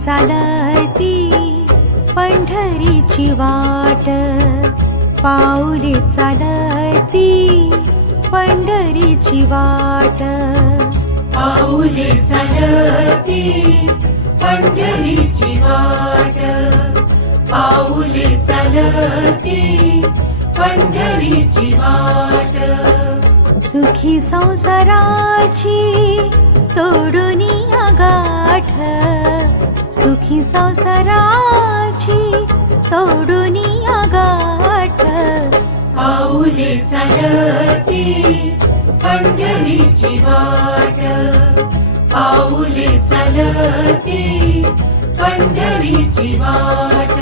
चालती पंढरीची वाट, पाऊले चालती पंढरीची वाट, पाऊले चालती पंढरीची वाट, पाऊले चालती पंढरीची वाट. सुखी संसाराची तोडून गाठ, सुखी संसाराची तोडून गाठ, पाऊले चालती पंढरीची वाट, पाऊले चालती पंढरीची वाट.